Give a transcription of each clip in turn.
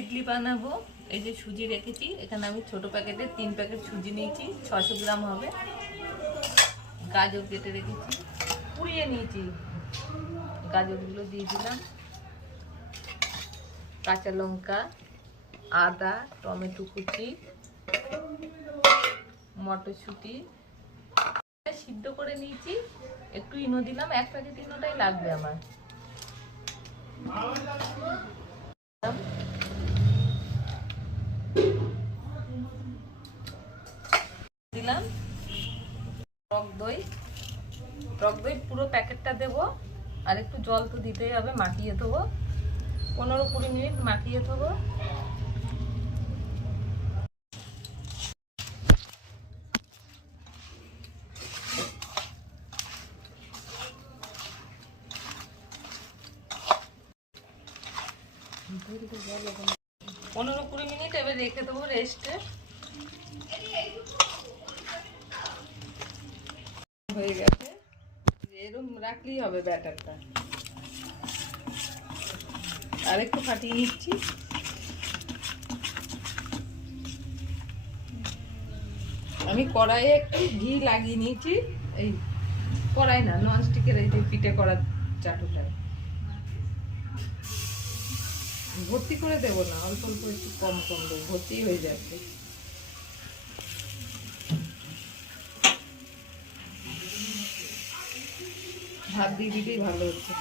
ইডলি বানাবো। এই যে সুজি রেখেছি, এখানে আমি ছোট প্যাকেটে 3 প্যাকেট সুজি নিয়েছি, 600 গ্রাম হবে। গাজর কেটে রেখেছি, পুড়িয়ে নিয়েছি, গাজরগুলো দিয়ে দিলাম। কাঁচা লঙ্কা, আদা, টমেটো কুচি, মটরশুঁটি সিদ্ধ করে নিয়েছি, একটু ইনো দিলাম, 1 প্যাকেট ইনোটাই লাগবে আমার। দিলাম টক দই, পুরো প্যাকেটটা দেবো। আর একটু জল তো দিতেই হবে, মাখিয়ে দেবো, 15-20 মিনিট মাখিয়ে দেবো। পনেরো 20 মিনিট এবার রেখে দেবো রেস্টে। হয়ে গেছে, এরকম রাখলেই হবে ব্যাটারটা। আর একটু ফাটিয়ে নিচ্ছি। আমি কড়াইয়ে একটু ঘি লাগিয়ে নিয়েছি, এই কড়াই না, ননস্টিকের এই যে পিঠে করার চাটুটায়। ভর্তি করে দেবো না, অল্প অল্প একটু কম কম দেবো, ভর্তি হয়ে যাবে। ভাত দিয়ে দিলেই ভালো হচ্ছে।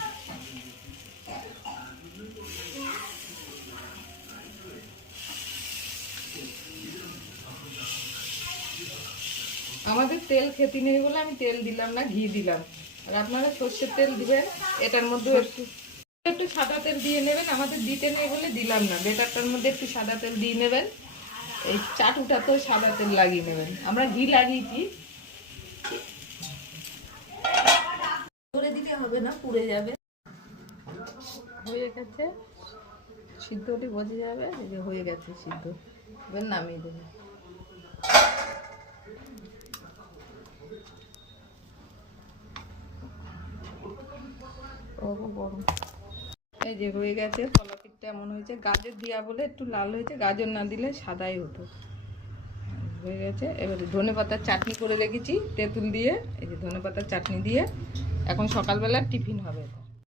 আমাদের তেল খেতে নেই বলে আমি তেল দিলাম না, ঘি দিলাম। আর আপনারা সর্ষের তেল দিবেন, এটার মধ্যে একটু একটু সাদা তেল দিয়ে নেবেন। আমাদের দিতে নেই বলে দিলাম না। বেটারটার মধ্যে একটু সাদা তেল দিয়ে নেবেন, এই চাটুটা তো সাদা তেল লাগিয়ে নেবেন। আমরা ঘি লাগিয়েছি, করে দিলে হবে না, পুড়ে যাবে। হয়ে গেছে সিদ্ধটি, বোঝা যাবে যে হয়ে গেছে সিদ্ধ। এবার নামিয়ে দেবে। গরম এই যে হয়ে গেছে, কলা পিঠটা এমন হয়েছে। গাজর দেওয়া বলে একটু লাল হয়েছে, গাজর না দিলে সাদাই হতো। হয়ে গেছে। এবারে ধনেপাতার চাটনি করে রেখেছি তেঁতুল দিয়ে, এই যে ধনেপাতার চাটনি দিয়ে এখন সকালবেলা টিফিন হবে এটা।